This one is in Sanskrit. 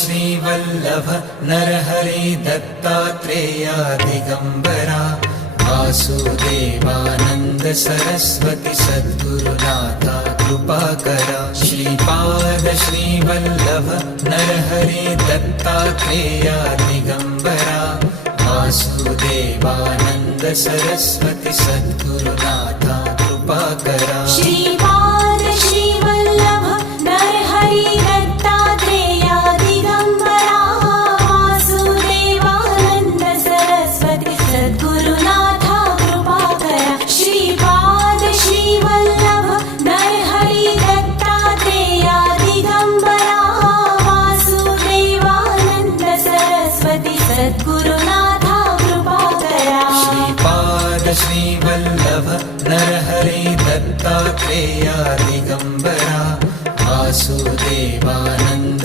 श्रीवल्लभ नरहरि दत्तात्रेया दिगंबरा वासुदेवानंद सरस्वती सद्गुरुनाथा कृपाकरा। श्रीपाद श्रीवल्लभ नरहरि दत्तात्रेया दिगंबरा वासुदेवानंद सरस्वती सद्गुरुनाथा कृपाकरा। श्रीपाद श्रीवल्लभ नरहरि दत्तात्रेया दिगंबरा वासुदेवानंद सरस्वती सद्गुरुनाथा कृपाकरा। श्रीपाद श्रीवल्लभ नरहरि दत्तात्रेया दिगंबरा वासुदेवानंद सरस्वती सद्गुरुनाथा कृपाकरा। श्रीपाद श्रीवल्लभ नरहरि दत्तात्रेया दिगंबरा वासुदेवानंद